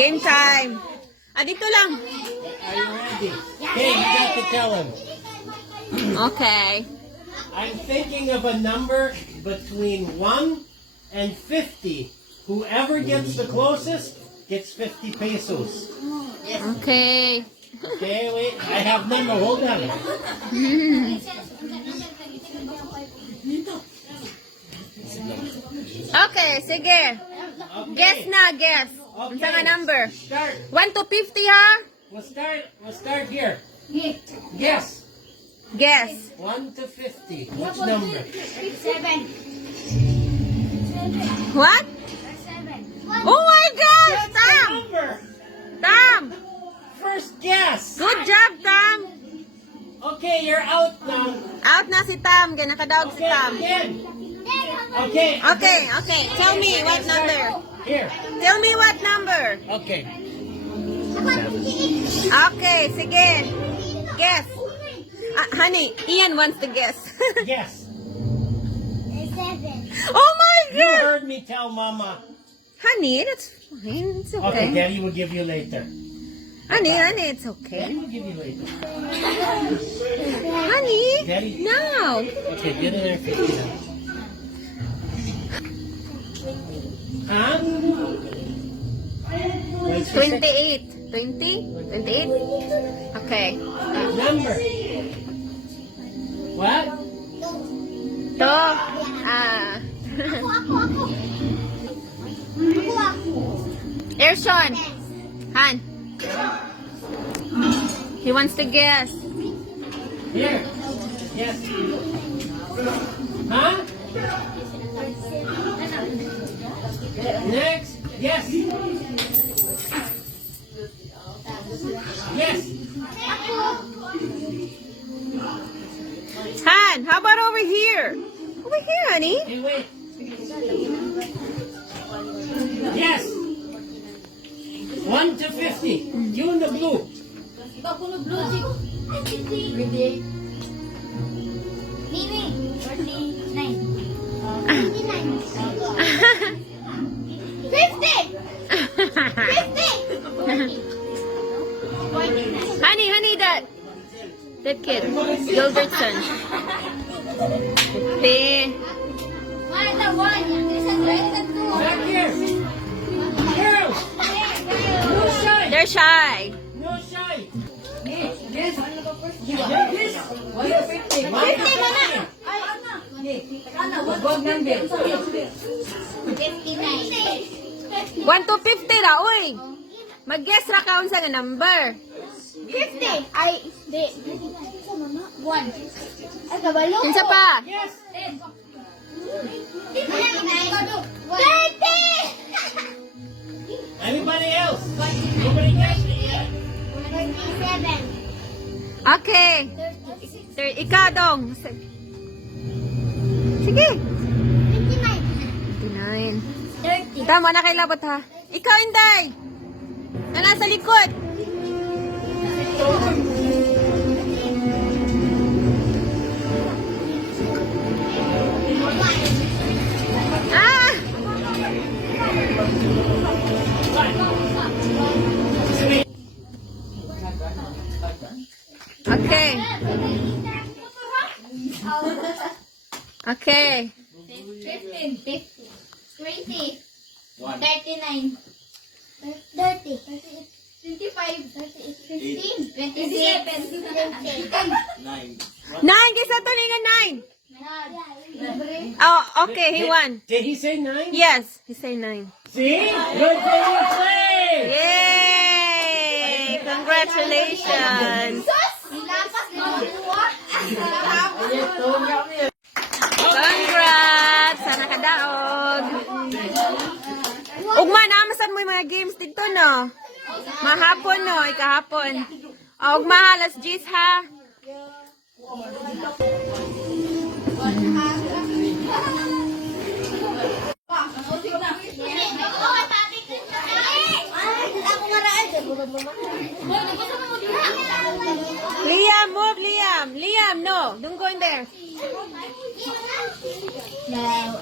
Game time. Ah, dito lang. Are you ready? Okay, you got to tell him. Okay. I'm thinking of a number between 1 and 50. Whoever gets the closest gets 50 pesos. Okay. Okay, wait. I have number. Hold on. Okay, sige. Okay. Guess na, guess. Okay. Unsa nga number? Start. 1 to 50 ha? We'll start here. Yes. Guess. 1 to 50. Which number? 7. What? 7. Oh my gosh! Tam! Number. Tam! First guess. Good job, Tam! Okay, you're out now. Out na si Tam. Kaya nakadaog si Okay, Tam. again. Okay. Okay, okay. Tell me what number. Here. Tell me what number. Okay. Okay, sige. Guess. Honey, Ian wants to guess. Yes. 7. Oh my You God! heard me tell Mama. Honey, that's fine. It's Okay, okay. Daddy will give you later. Honey, it's okay. Daddy will give you later. Honey, Daddy. now. Okay, get in there. 50 now. Huh? What's your 28. 20? 28? Okay. number? What? To, Ershon. Han. He wants to guess. Here. Yes. Huh? Next. Yes. Yes. Han, how about over here? Over here, honey. Hey, wait. Yes. 1 to 50. You in the blue. Mimi. 49. 50. Honey, that kid, Gilbertson. 50. Back here. Girls. No shy. They're shy. No shy. Yes. 59. 1 to 50 ra, uy. Mag-guess ra ka unsa nga number. 50. Ay, di. 1. Ay, kabalo. Unsa pa? Yes. 30! Anybody else? Nobody guessed it yet. 27. Okay. Ikaw dong. Sige. 29. 59. 30. Tama na kay labot ha. Ikaw, Inday. Na nasa likod. Ah! Okay. Okay. 15. 20. 39. 30. 25. 15. 27. 9. Kaysa to nga 9. Oh, okay. He won. Did he say 9? Yes. He say 9. See? Good thing you played. Yay! Congratulations. Congrats! Sana kadaog. Ugma, namasan mo yung mga games dito, no? Mahapon, no? Ikahapon. Ugma, alas 10, ha? Liam, move, Liam. Liam, no. Don't go in there. No.